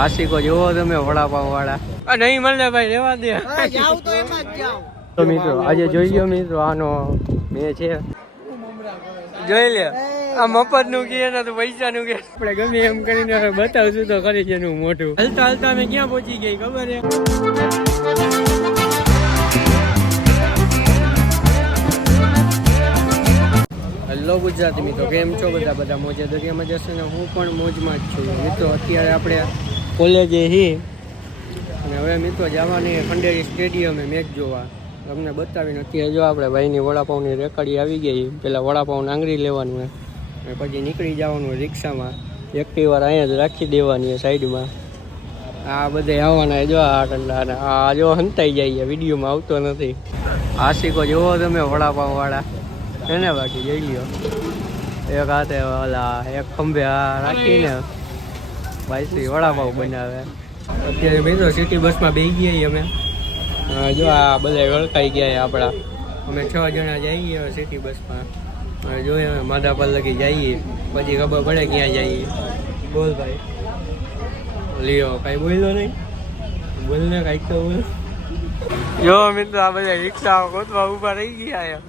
આશિકો જોવો તમે વડાપાવ વાળા નહીં મળે ભાઈ રેવા દે. જાવ તો એમાં જ જાવ. તો મિત્રો આજે જોઈ લો મિત્રો આનો બે છે. જોઈ લે આ મફતનું કે ને તો પૈસા નું કે. આપણે ગમે એમ કરીને બતાવશું તો ખરી છે એનું મોટું હલતા હલતા અમે ક્યાં પહોંચી ગઈ ખબર છે? હેલો ગુજરાતી મિત્રો કેમ છો બધા? બધા મોજે દરિયા મજા છે ને? હું પણ મોજમાં જ છું. મિત્રો અત્યારે આપણે કોલેજે હી. અને હવે મિત્રો જવાની ખંડેરી સ્ટેડિયમે મેચ જોવા. તમને બતાવીને અત્યારે જો આપણે ભાઈની વડાપાઉંની રેકડી આવી ગઈ. પેલા વડાપાઉં આંગળી લેવાનું અને પછી નીકળી જવાનું રિક્ષામાં. રિક્ષામાં એક્ટિવા અહીંયા જ રાખી દેવાની સાઈડમાં. આ બધે આવવાના જો આ ઠંડા આ જો હંતાઈ જાય વિડીયોમાં આવતો નથી. આશિકો જોવો તમે વડાપાઉં વાળા એને બાકી જઈ લ્યો. એક હાથે ઓલા, એક ખંભે રાખીને. ભાઈ વડાપાઉં બનાવે. અત્યારે મિત્રો સિટી બસમાં બે ગયા અમે. જો આ બધા વળકાઈ ગયા આપણા. અમે છ જણા જઈએ સિટી બસમાં જોઈએ અમે માધાપર લગી જઈએ પછી ખબર પડે ક્યાં જઈએ. બોલ ભાઈ. લ્યો કાંઈ બોલ્યો નહીં. બોલ ને કાંઈક તો બોલ. જો મિત્રો આ બધા રિક્ષા ગોતવા ઊભા રહી ગયા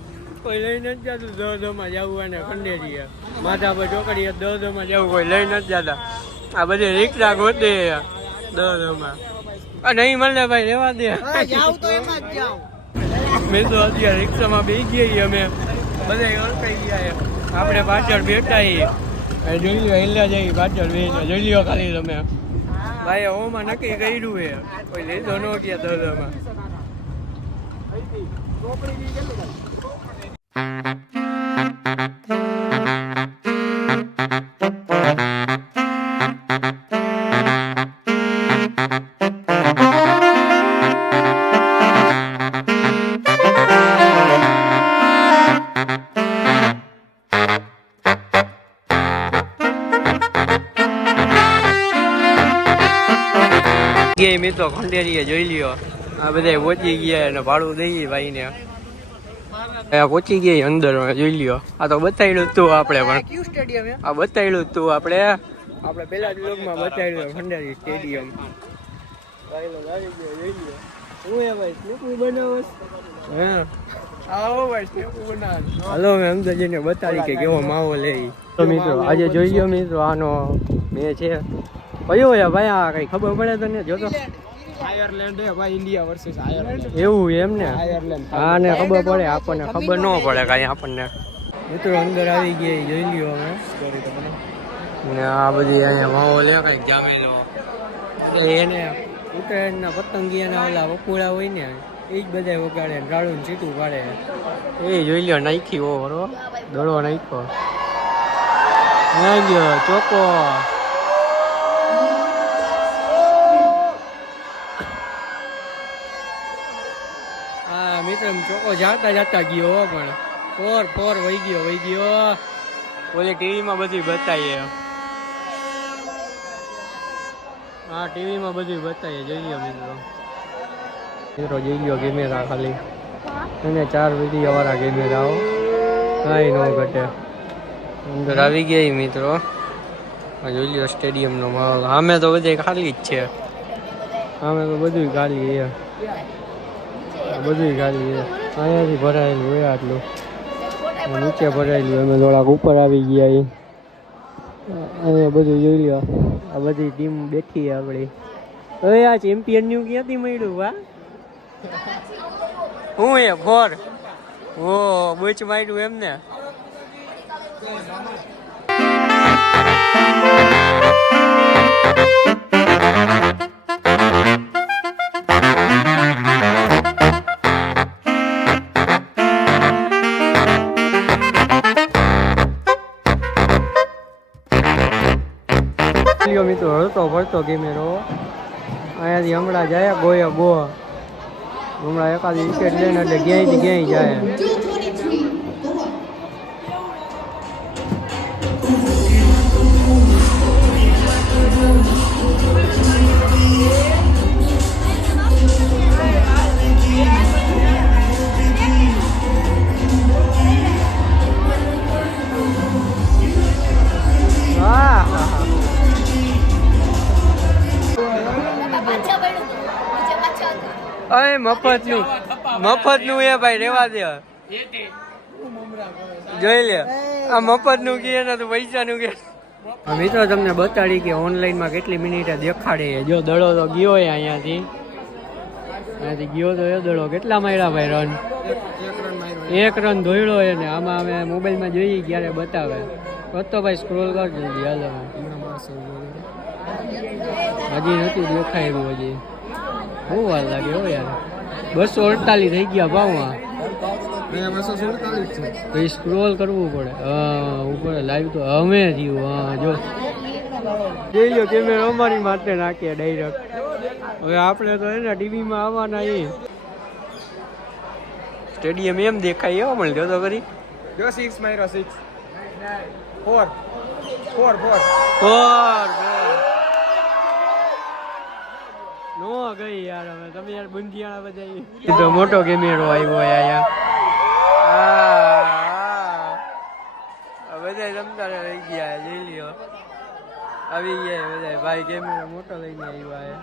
કોઈ લઈ નથી જતું દહમાં જવું અને ખંડેરીએ. માથા પર ચોકડીએ દહમાં જવું કોઈ લઈ નથી જતા. આ બધી રિક્ષા ગોતે દહમાં આ નહીં મળે ભાઈ રેવા દે. જાવ તો એમાં જ જાવ મેં તો અત્યારે રિક્ષામાં બેસી ગયા અમે. બધા ઓળખાઈ ગયા આપણે પાછળ બેઠા હી જોઈ લો હેલા જઈ પાછળ બેસી જોઈ લ્યો ખાલી તમે ભાઈ હોમાં નક્કી કર્યું હે કોઈ લીધો ન ગયા દરમાં મેં મિત્રો ખંડેરીએ જોઈ લ્યો. આ બધા પહોંચી ગયા અને ભાડું દઈએ ભાઈને. પહોંચી ગયા અંદર જોઈ લ્યો. આ તો બતાવ્યું જ તું આપણે પણ. આ બતાવ્યું જ તું આપણે. આપણે પેલા જ લોકમાં બતાવ્યું ખંડેરી સ્ટેડિયમ. હાલો મેં અંદર જઈને બતાવી કે કેવો માહોલ એ તો મિત્રો આજે જોઈ લ્યો મિત્રો આનો મેં છે. કયો હે ભાઈ? આ કઈ ખબર પડે તને? જોતો આયર્લેન્ડ હે ભાઈ ઇન્ડિયા વર્સિસ આયર્લેન્ડ. એવું એમ ને? આયર્લેન્ડ. હા ને ખબર પડે આપણને ખબર ન પડે કાંઈ. આપણને. મિત્રો અંદર આવી ગયા જોઈ લ્યો હવે. ને આ બધી અહીંયા માહોલ છે કંઈક જામેલો. એને ઉત્તરાયણના પતંગિયાના ઓલા વકુળા હોય ને એ જ બધા વગાડે ને રાડું સીટું પાડે. એ જોઈ લ્યો નાખી ઓ બરો દડો નાખ્યો. નાખ્યો ચોકો. ચોકો જાતા જાતા ગયો હો પણ. ફોર ફોર વહી ગયો વહી ગયો. ઓલી ટીવીમાં બધી બતાવીએ હા ટીવીમાં બધું બતાવીએ જોઈ લ્યો મિત્રો. મિત્રો જોઈ ગયો કેમેરા ખાલી. અને ચાર વીડિયો વાળા કેમેરાઓ. કાંઈ ન ઘટે. અંદર આવી ગયા મિત્રો. આ જોઈ લો સ્ટેડિયમનો માહોલ. આમે તો બધે ખાલી જ છે. આમે તો બધું ખાલી છે. બધું ખાલી છે. અહીંયાથી ભરાયેલું હોય આટલું. નીચે ભરાયેલું અમે થોડાક ઉપર આવી ગયા એ અહીંયા બધું જોઈ લો. આ બધી ટીમ બેઠી આપણી. હવે આ ચેમ્પિયન ન્યુ ક્યાંથી મળ્યું વા હું એ, ફોર. ઓ બચ માર્યું એમ ફરતો કેમેરો અહીંયાથી હમણાં જાય, ગોયા ગો હમણાં એકાદી વિકેટ લઈને એટલે ક્યાંયથી ક્યાંય જાય. અરે મફતનું મફતનું એ ભાઈ, રેવા દે. જોઈ લે. આ મફતનું કે ને તો પૈસા નું કે મિત્રો તમને બતાડી કે ઓનલાઈનમાં કેટલી મિનિટે દેખાડે જો દડો તો ગયો છે અહીંયાથી. અહીંયાથી ગયો તો એ દડો. કેટલા માર્યા ભાઈ રન એક રન ધોયડો ને. આમાં અમે મોબાઈલમાં જોઈએ ક્યારે બતાવે. તો ભાઈ સ્ક્રોલ કર જલ્દી હાલો. હજી નથી દેખાયું હજી. બહુ વાર લાગે હો યાર. બસો અડતાલીસ થઈ ગયા ભાવમાં તો સ્ક્રોલ કરવું પડે. હા ઉપર લાઈવ તો અમે જીવ. હા જો. જોઈ લો કેમેરો અમારી માટે નાખીએ ડાયરેક્ટ હવે આપણે તો એના ટીવીમાં આવવાના એ સ્ટેડિયમ એમ દેખાય એવો મળ્યો તો કરી જો સિક્સ માર્યો six four four four four નો ગઈ યાર હવે. તમે યાર બુંધિયાળા બધા તો મોટો કેમેરો આવ્યો અહીંયા આ બધા રમતા લઈ ગયા લઈ લ્યો. આવી ગયા બધા ભાઈ કેમેરો મોટો લઈને આવ્યો છે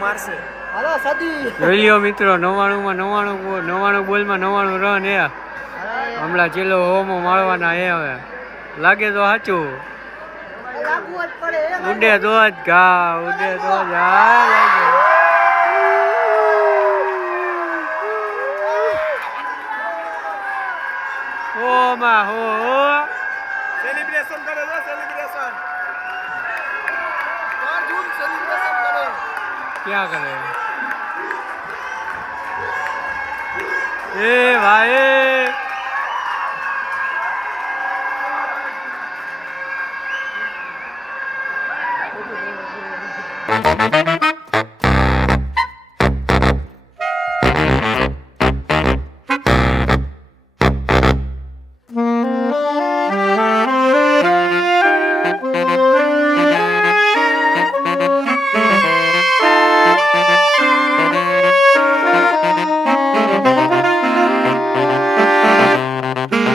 મારશે. હાલો સદી. જોઈ લ્યો મિત્રો નવાણું માં નવાણું નવાણું બોલમાં નવાણું રન એ હમણાં છેલ્લો હોમો મારવાના એ હવે. લાગે તો સાચું. ઉડે તો જ ઘા ઉડે તો જ હા લાગે. હો માં હો હો. સેલિબ્રેશન કરે છે સેલિબ્રેશન અર્જુન સેલિબ્રેશન કરે. ક્યાં કરે? એ ભાઈ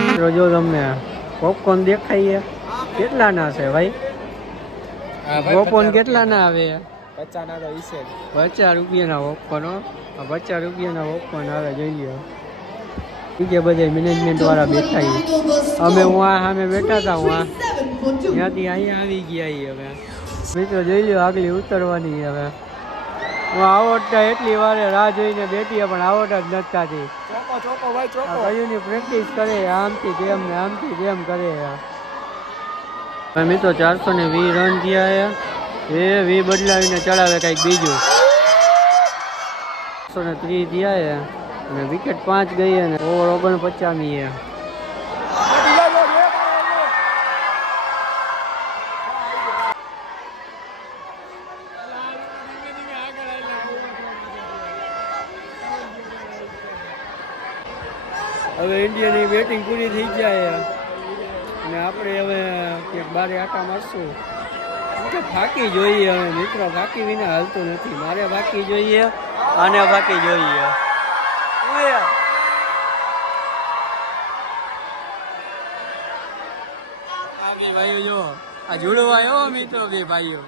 મિત્રો જો તમને પોપકોર્ન દેખાય છે કેટલા ના છે ભાઈ પોપકોર્ન કેટલા ના આવે પચાસ ના તો ઈસે પચાસ રૂપિયાના ઓપનો. પચાસ રૂપિયાના ઓપન આવે જોઈ લ્યો. ઈ કે બધા મેનેજમેન્ટ વાળા બેઠા અમે હું સામે બેઠા હતા હું ત્યાંથી અહીંયા આવી ગયા હવે. મિત્રો જોઈ લ્યો આગલી ઉતરવાની હવે. હું આવડતા એટલી વારે રાહ જોઈને બેઠી પણ આવડતા જ નથી થતી પ્રેક્ટિસ કરે આમથી તેમ ને આમથી તેમ કરે મિત્રો ચારસો ને વી રન થયા એ વી બદલાવીને ચડાવે કંઈક બીજું. એકસો ને ત્રીસ થયા અને વિકેટ પાંચ ગઈ અને ઓવર ઓગણપચામી એ. હવે ઇન્ડિયાની બેટિંગ પૂરી થઈ જાય અને આપણે હવે ક્યાંક બારે આટા મારશું. કે ફાકી જોઈએ હવે, મિત્રો. ફાકી વિના હાલતું નથી. મારે ફાકી જોઈએ આને ફાકી જોઈએ. ભાઈઓ આ જુડો આવ્યો મિત્રો બે ભાઈઓ.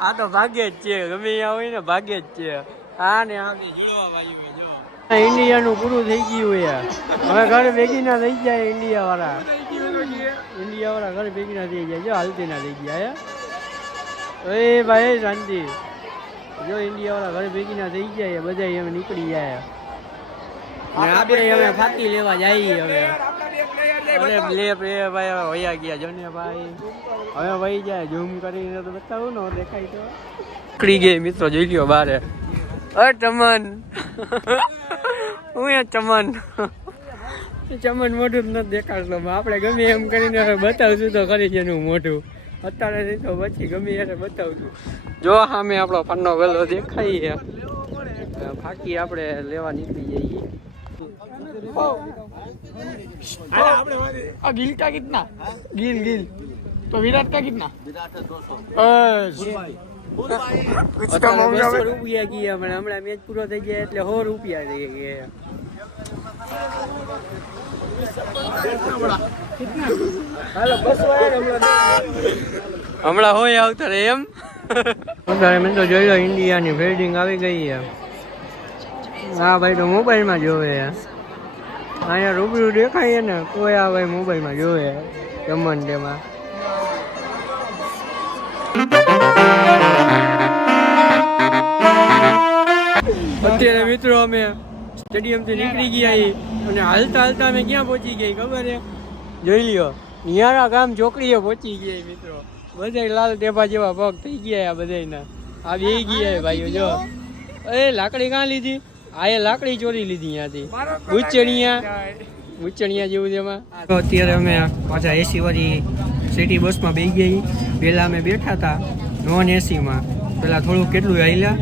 આ તો ભાગ્ય જ છે. ગમે હોય ને ભાગ્ય જ છે. આ ને આ જુડવા ભાઈઓ ઇન્ડિયાનું પૂરું થઈ ગયું યાર હવે ઘર ભેગી ના થઈ જાય ઇન્ડિયા વાળા ઇન્ડિયા વાળા ઘર ભેગી ના થઈ જાય. જો હાલતી ના થઈ ગયા હે એ ભાઈ શાંતિ. જો ઇન્ડિયા વાળા ઘરે ભેગી ના થઈ જાય બધા એમ નીકળી જાય. અને આપણે હવે ફાકી લેવા જઈએ હવે. અરે લે પ્લે ભાઈ હવે વયા ગયા જો ને ભાઈ. હવે વહી જાય ઝૂમ કરીને તો બતાવું ને દેખાય તો. નીકળી ગઈ મિત્રો જોઈ લ્યો બારે. અ ચમન. હું ચમન? ચમન મોઢું જ નથી દેખાડતો આપણે ગમે એમ કરીને હવે બતાવશું તો ખરી જ એનું મોઢું. અત્યારે નહીં તો પછી ગમે ત્યારે બતાવજો. જો સામે આપણો પન્નો વેલો દેખાય ફાકી આપણે લેવા નીકળી જઈએ. ગિલ કા ગિલ ગિલ. તો વિરાટ કા રૂપિયા ગયા હમણાં. હમણાં મેચ પૂરો થઈ ગયા એટલે સો રૂપિયા થઈ ગયા. હમણાં હોય આવતા રે એમ. અત્યારે મેં તો જોઈ લો ઇન્ડિયાની ફિલ્ડિંગ આવી ગઈ હા ભાઈ તો મોબાઈલમાં જોવે અહીંયા રૂબરૂ દેખાય ને કોઈ આ ભાઈ મોબાઈલમાં જોવે જમન તેમાં અત્યારે મિત્રો અમે સ્ટેડિયમથી નીકળી ગયા અને હાલતા હાલતા અમે ક્યાં પહોંચી ગઈ ખબર છે? જોઈ લ્યો નિયારા ગામ ચોકડીએ પહોંચી ગયા મિત્રો. બધા લાલ ટેપા જેવા પગ થઈ ગયા આ બધાયના. આ બે ગયા ભાઈઓ જો. એ લાકડી કાં લીધી? આ એ લાકડી ચોરી લીધી ત્યાંથી ગુચણિયા ગુચણિયા જેવું છે એમાં. અત્યારે અમે પાછા એસી વાળી સિટી બસમાં બેસી ગઈ પહેલાં અમે બેઠા હતા નોન એસીમાં પહેલાં થોડું કેટલું હાલ્યા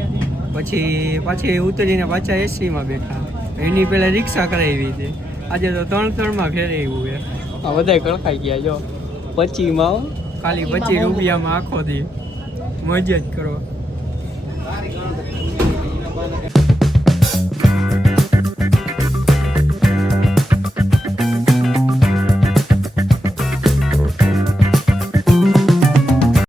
પછી પાછી ઉતરીને પાછા એસીમાં બેઠા. એની પહેલાં રિક્ષા કરાવી હતી. આજે તો ત્રણ ત્રણમાં ફેરવ્યું છે. આ બધા કળખાઈ ગયા જો. પચીમાં ખાલી પચી રૂપિયામાં આખો દી. મજા જ કરો.